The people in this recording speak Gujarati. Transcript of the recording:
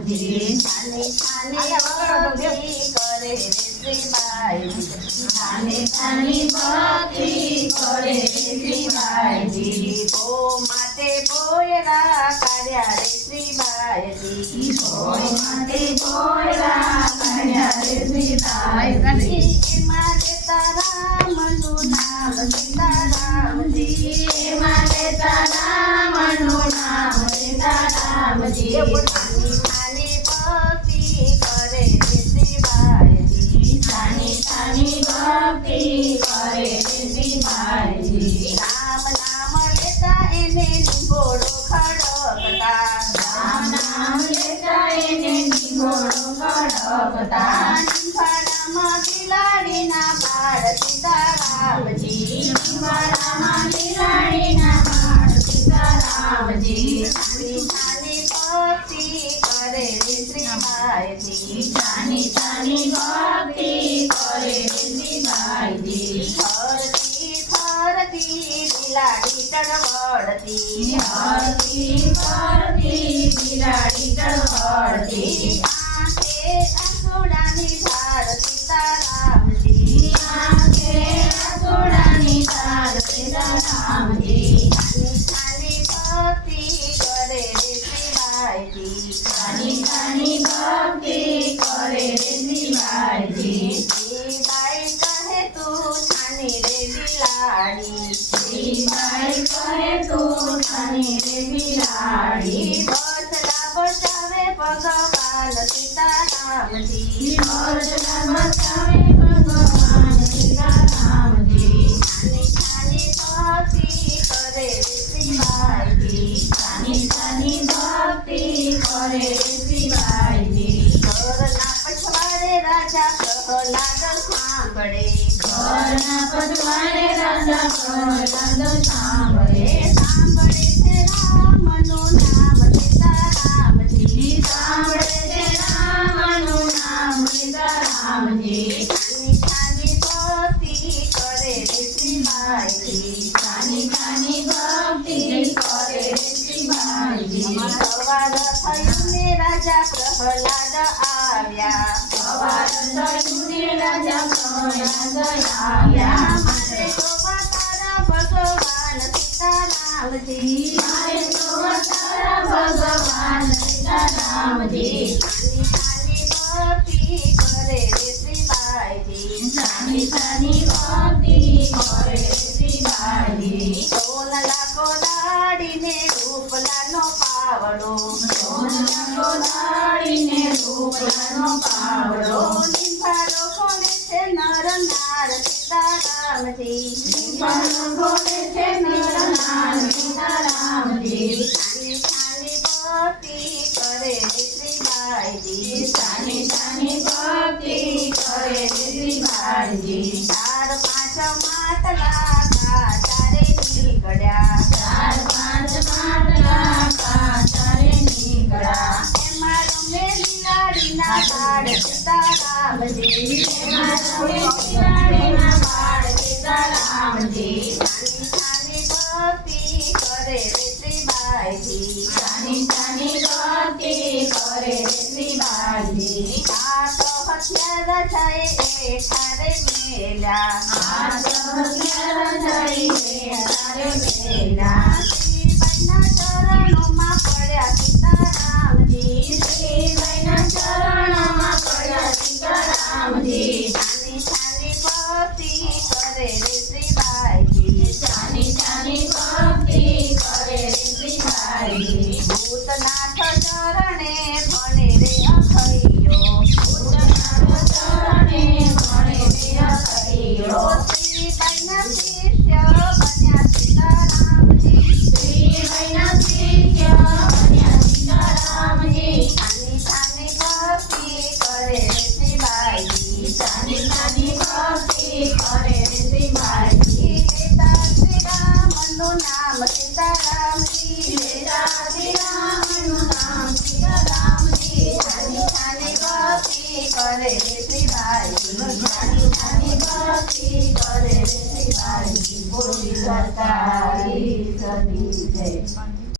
રામજી છાની છાની ભક્તિ કરે રે શ્રીબાઈજી છાની છાની ભક્તિ કરે રે શ્રીબાઈજી ભો માટે ભોયરા કાઢ્યા રે શ્રીબાઈજી ભોય માટે ભોયરા કાઢ્યા રે શ્રીબાઈજી એમાં લેતા રામનું નામ સીતારામજી એમાં લેતા રામનું નામ સીતારામજી છાની છાની ભક્તિ કરે રે શ્રીબાઈજી છાની છાની ભક્તિ કરે રે શ્રીબાઈજી રામ નામ લેતા એને નિગોડો ખડકતા રામ નામ લેતા એને નિગોડો ખડકતા નિંભાળામાં બિલાડીના બાળ સીતારામજી નિંભાળામાં બિલાડીના બાળ સીતારામજી છાની છાની ભક્તિ કરે રે શ્રીબાઈજી છાની છાની ભક્તિ કરે રે શ્રીબાઈજી હરતી ફરતી બિલાડી ટળવળતી હરતી ફરતી બિલાડી ટળવળતી આંખે આંસુડાની ધાર સીતારામજી આંખે આંસુડાની ધાર સીતારામજી છાની છાની ભક્તિ કરે રે શ્રીબાઈજી છાની છાની ભક્તિ કરે રે શ્રીબાઈજી શ્રીબાઈ કહે તું છાની રે બિલાડી શ્રીબાઈ કહે તું છાની રે બિલાડી બસલા બચાવે ભગવાન સીતારામજી બસલા બચાવે ભગવાન સીતારામજી છાની છાની ભક્તિ કરે રે શ્રીબાઈજી છાની છાની ભક્તિ કરે રે શ્રીબાઈજી ઘરના પછવાડે રાજા પ્રહલાદ સાંભળે ઘરના પછવાડે રાજા પ્રહલાદ સાંભળે સાંભળે છે રામનું નામ સીતારામજી સાંભળે છે રામનું નામ સીતારામજી છાની છાની ભક્તિ કરે રે શ્રીબાઈજી છાની છાની ભક્તિ કરે રે શ્રીબાઈજી સવાર થયું ને રાજા પ્રહલાદ આવ્યા સવાર થયું ને રાજા પ્રહલાદ આવ્યા મારે જોવા તારા ભગવાન સીતારામજી મારે જોવા તારા ભગવાન સીતારામજી છાની છાની ભક્તિ કરે રે શ્રીબાઈજી છાની છાની ભક્તિ કરે રે શ્રીબાઈજી સોનલા કોદાડીને રૂપલાનો પાવડો સોનલા કોદાડીને રૂપલાનો પાવડો નિંભાળો કોને છે નર નાર સીતારામજી નિંભાળો કોને છે નર નાર સીતારામજી છાની છાની ભક્તિ કરે રે શ્રીબાઈજી છાની છાની ભક્તિ કરે રે શ્રીબાઈજી ચાર પાંચ માટલા કાચારે નીકળ્યા ચાર પાંચ માટલા કાચારે નીકળ્યા એમાં રમે બિલાડીના બાળ સીતારામજી એમાં રમે બિલાડીના બાળ સીતારામજી છાની છાની ભક્તિ કરે રે શ્રીબાઈજી છાની છાની ભક્તિ કરે રે શ્રીબાઈજી આ તો હથિયાર જાય એ ઠારે મેલા આ તો હથિયાર જાય એ ઠારે મેલા શ્રીબાઈના ચરણોમાં પડ્યા સીતારામજી શ્રીબાઈના ચરણોમાં પડ્યા સીતારામજી છાની છાની ભક્તિ કરે રે શ્રીબાઈજી છાની છાની ભક્તિ કરે રે શ્રીબાઈજી ભૂતનાથ ચરણે ભણે રે અખૈયો ભૂતનાથ ચરણે ભણે રે અખૈયો શ્રીબાઈના શિષ્ય બન્યા સીતારામજી શ્રીબાઈના શિષ્ય બન્યા સીતારામજી છાની છાની ભક્તિ કરે રે શ્રીબાઈજી છાની છાની ભક્તિ કરે રે શ્રીબાઈજી લેતા શ્રીરામનું નામ સીતારામજી લેતા શ્રીરામનું નામ સીતારામજી છાની છાની ભક્તિ કરે રે શ્રીબાઈજી છાની છાની ભક્તિ કરે રે શ્રીબાઈજી બોલી સરકારી સતી જય